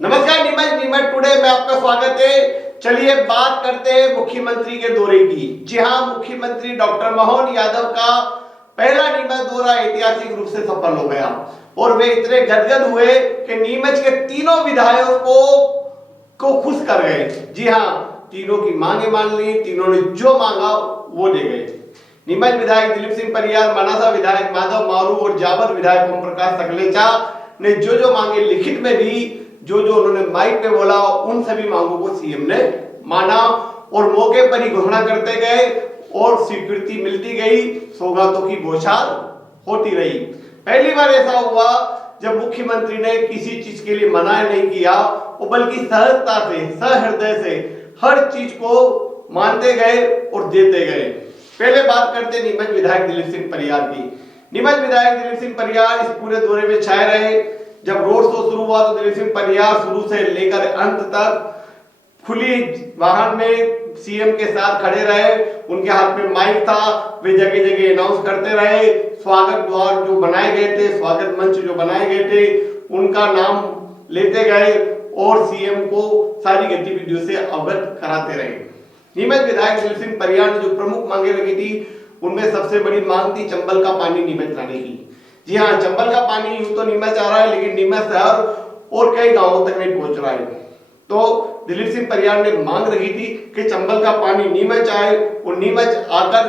नमस्कार नीमच टुडे में आपका स्वागत है। चलिए बात करते हैं मुख्यमंत्री के दौरे की। जी हां, मुख्यमंत्री डॉक्टर मोहन यादव का पहला नीमच दौरा ऐतिहासिक रूप से सफल हो गया और वे इतने गदगद हुए कि नीमच के तीनों विधायकों को खुश कर गए। जी हां, तीनों की मांगे मान ली, तीनों ने जो मांगा वो दे गए। नीमच विधायक दिलीप सिंह परियार, मनासा विधायक माधव मारू और जावर विधायक ओम प्रकाश सकलेचा ने जो मांगे लिखित में दी, जो उन्होंने माइक पे बोला, उन सभी मांगों को सीएम ने माना और मौके पर ही घोषणा करते गए और स्वीकृति मिलती गई, सौगातों की बौछार होती रही। पहली बार ऐसा हुआ जब मुख्यमंत्री ने किसी चीज के लिए मना नहीं किया और बल्कि सहजता से, सहृदय से हर चीज को मानते गए और देते गए। पहले बात करते नीमच विधायक दिलीप सिंह परियार की। नीमच विधायक दिलीप सिंह परियार इस पूरे दौरे में छाए रहे। जब रोड शो शुरू हुआ तो दिलीप सिंह परियार शुरू से लेकर अंत तक खुली वाहन में सीएम के साथ खड़े रहे। उनके हाथ में माइक था, वे जगह जगह अनाउंस करते रहे। स्वागत द्वार जो बनाए गए थे, स्वागत मंच जो बनाए गए थे, उनका नाम लेते गए और सीएम को सारी गतिविधियों से अवगत कराते रहे। नीमच विधायक दिलीप सिंह परियार ने जो प्रमुख मांगे रखी थी, उनमें सबसे बड़ी मांग थी चंबल का पानी नीमच लाने की। जी हाँ, चंबल का पानी यूं तो नीमच आ रहा है, लेकिन नीमच शहर और कई गांवों तक नहीं पहुंच रहा है। तो दिलीप सिंह परियार ने मांग रखी थी कि चंबल का पानी नीमच आए और नीमच आकर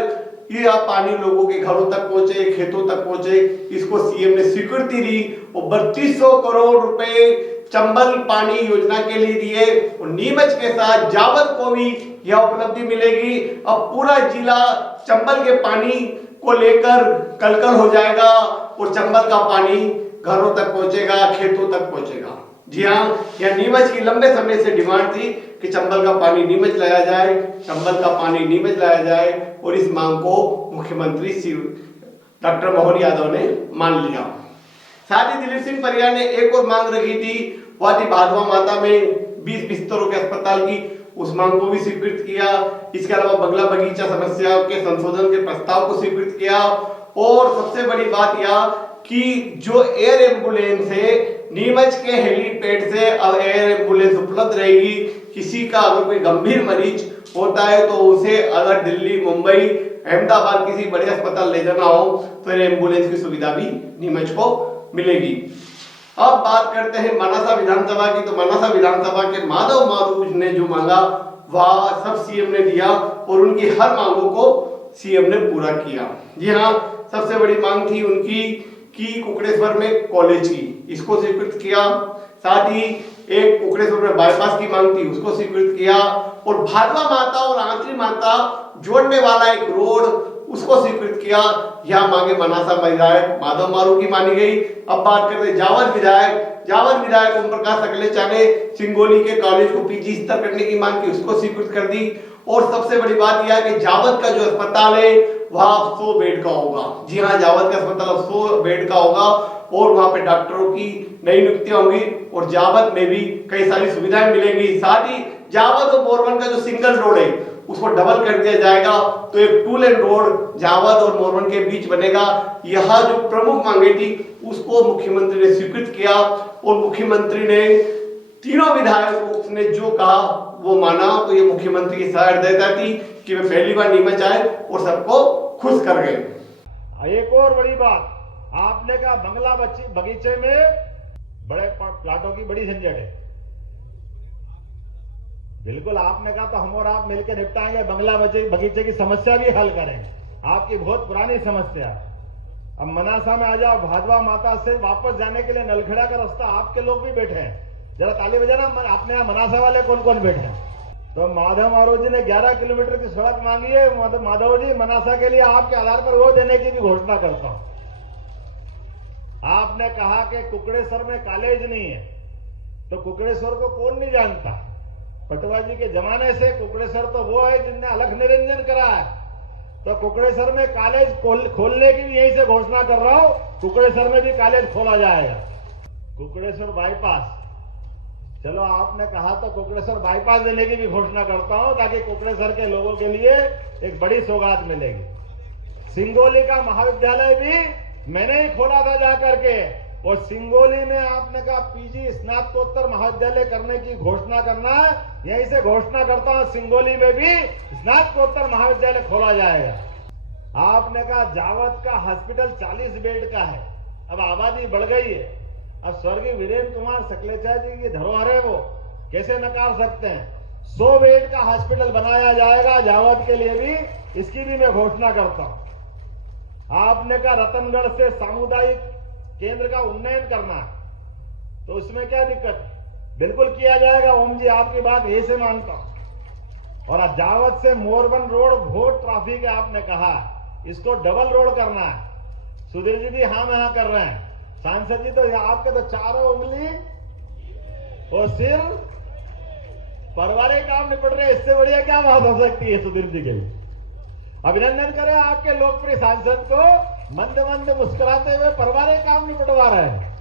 ये पानी लोगों के घरों तक पहुंचे, खेतों तक पहुंचे। इसको सीएम ने स्वीकृति दी और 3200 करोड़ रुपए चंबल पानी योजना के लिए दिए और नीमच के साथ जावर को भी यह उपलब्धि मिलेगी। अब पूरा जिला चंबल के पानी को लेकर कलकल हो जाएगा और चंबल का पानी घरों तक पहुंचेगा, खेतों तक पहुंचेगा। जी हाँ, यह नीमच की लंबे समय से डिमांड थी कि चंबल का पानी नीमच लाया जाए, चंबल का पानी नीमच लाया जाए और इस मांग को मुख्यमंत्री डॉक्टर मोहन यादव ने मान लिया। साथ ही दिलीप सिंह परियार ने एक और मांग रखी थी, वह थी भादवा माता में 20 बिस्तरों के अस्पताल की। उस मांग को भी स्वीकृत किया। इसके अलावा बंगला बगीचा समस्या के संशोधन के प्रस्ताव को स्वीकृत किया और सबसे बड़ी बात यह कि जो एयर एम्बुलेंस है, नीमच के हेलीपैड से अब एयर एम्बुलेंस उपलब्ध रहेगी। किसी का अगर कोई गंभीर मरीज होता है तो उसे अगर दिल्ली, मुंबई, अहमदाबाद किसी बड़े अस्पताल ले जाना हो तो एयर एम्बुलेंस की सुविधा भी नीमच को मिलेगी। अब बात करते हैं मनासा विधानसभा की। तो मनासा विधानसभा के माधव मारू ने जो मांगा वह सब सीएम ने दिया और उनकी हर मांगों को सीएम ने पूरा किया। जी हाँ, सबसे बड़ी मांग थी उनकी कि कुकड़ेश्वर में कॉलेज की, इसको स्वीकृत किया। साथ ही एक कुकड़ेश्वर में बाईपास की मांग थी, उसको स्वीकृत किया और भादवा माता और आंतरी माता जोड़ने वाला एक रोड, उसको स्वीकृत किया। यह मांगे मनासा विधायक माधव मारू की मानी गई। अब बात करते हैं जावर विधायक ओम प्रकाश सकलेचा ने सिंगोली के कॉलेज को पीजी स्तर करने की मांग की, उसको स्वीकृत कर दी। और सबसे बड़ी बात यह है कि जावर का जो अस्पताल है वह 100 बेड का होगा। जी हाँ, जावर का अस्पताल अब 100 बेड का होगा और वहां पे डॉक्टरों की नई नियुक्तियां होंगी और जावर में भी कई सारी सुविधाएं मिलेंगी। साथ ही जावर और मोरवन का जो सिंगल रोड है उसको डबल कर दिया जाएगा, तो एक 2 लेन रोड जावर और मोरवन के बीच बनेगा। यह जो प्रमुख मांगे थी उसको मुख्यमंत्री ने स्वीकृत किया और मुख्यमंत्री ने तीनों विधायकों ने जो कहा वो माना। तो ये मुख्यमंत्री की सहृदयता थी कि वे पहली बार नीमच आए और सबको खुश कर गए। एक और बड़ी बात, आपने कहा बंगला बगीचे में बड़े प्लाटों की बड़ी झंझट है। बिल्कुल, आपने कहा तो हम और आप मिलकर निपटाएंगे, बंगला बगीचे की समस्या भी हल करेंगे। आपकी बहुत पुरानी समस्या। अब मनासा में आ जाओ, भादवा माता से वापस जाने के लिए नलखेड़ा का रास्ता, आपके लोग भी बैठे हैं, जरा ताली बजाना। अपने यहाँ मनासा वाले कौन कौन बैठे हैं? तो माधव मारू जी ने 11 किलोमीटर की सड़क मांगी है। माधव जी, मनासा के लिए आपके आधार पर वो देने की भी घोषणा करता हूं। आपने कहा कि कुकड़ेश्वर में कॉलेज नहीं है, तो कुकड़ेश्वर को कौन नहीं जानता? पटवा जी के जमाने से कुकड़ेश्वर तो वो है जिनने अलख निरंजन करा है। तो कुकड़ेश्वर में कॉलेज खोलने की भी यहीं से घोषणा कर रहा हूं, कुकड़ेश्वर में भी कॉलेज खोला जाएगा। कुकड़ेश्वर बाईपास, चलो आपने कहा तो कुकड़ेश्वर बाईपास देने की भी घोषणा करता हूं, ताकि कुकड़ेश्वर के लोगों के लिए एक बड़ी सौगात मिलेगी। सिंगोली का महाविद्यालय भी मैंने ही खोला था जाकर के, और सिंगोली में आपने कहा पीजी स्नातकोत्तर महाविद्यालय करने की घोषणा करना है, यहीं से घोषणा करता हूं सिंगोली में भी स्नातकोत्तर महाविद्यालय खोला जाएगा। आपने कहा जावत का हॉस्पिटल 40 बेड का है, अब आबादी बढ़ गई है, अब स्वर्गीय वीरेंद्र कुमार सकलेचा जी की धरोहर है, वो कैसे नकार सकते हैं। 100 बेड का हॉस्पिटल बनाया जाएगा जावत के लिए भी, इसकी भी मैं घोषणा करता हूं। आपने कहा रतनगढ़ से सामुदायिक केंद्र का उन्नयन करना है, तो उसमें क्या दिक्कत है, बिल्कुल किया जाएगा। ओम जी आपकी बात ये से मानता हूं। और जावत से मोरबन रोड बहुत ट्रैफिक है, आपने कहा इसको डबल रोड करना है। सुधीर जी भी हाँ में हाँ कर रहे हैं, सांसद जी तो आपके तो चारों उंगली और सिर परवारे काम निपट रहे, इससे बढ़िया क्या बात हो सकती है सुधीर जी के लिए। अभिनंदन करें आपके लोकप्रिय सांसद को, मंद मंद मुस्कुराते हुए परवारे काम निपटवा रहे हैं।